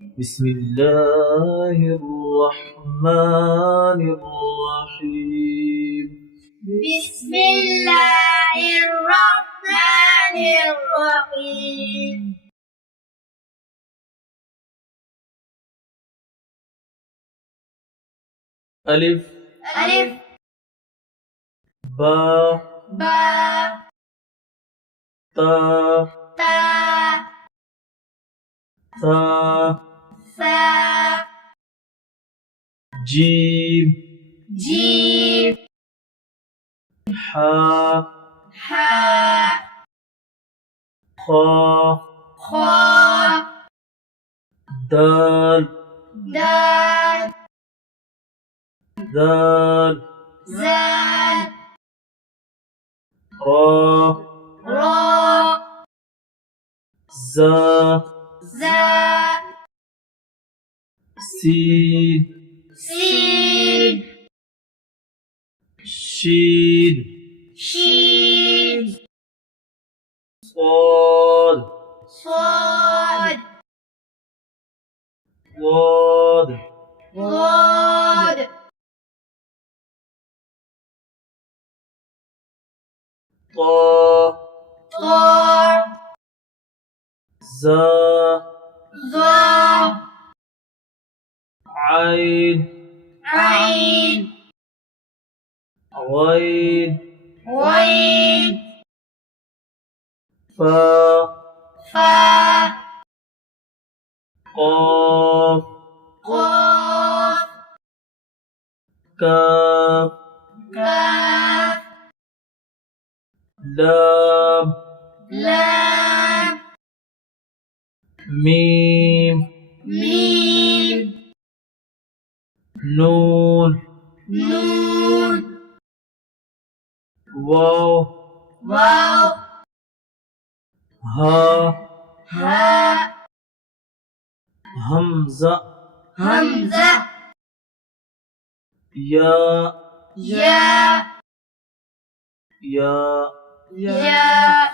بسم الله الرحمن الرحيم. بسم الله الرحمن الرحيم. ألف ألف با با تا تا ثا ثا جيم جيم حا حاء خا خاء دال دال ذال زال را راء زا زا سين سين شين شين صاد صاد ضاد ضاد طا طاء زا ظا عين عين غين غين فا فاء قاف قاف كاف كاف لام لام ميم ميم نون نون واو واو ها هاء همزة همزة يا ياء يا ياء